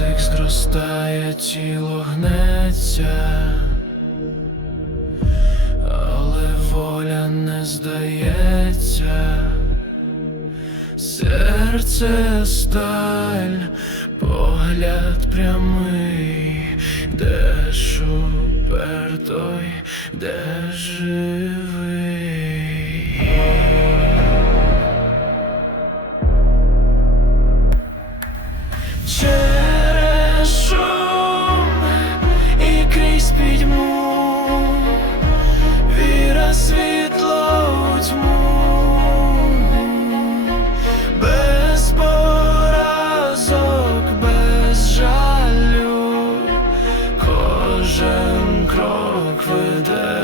цих зростає, тіло гнеться, але воля не здається, серце сталь, погляд прямий, де ж упертой, де живий. Через і крізь підьму віра світло тьму, без поразок, без жалю, кожен крок веде.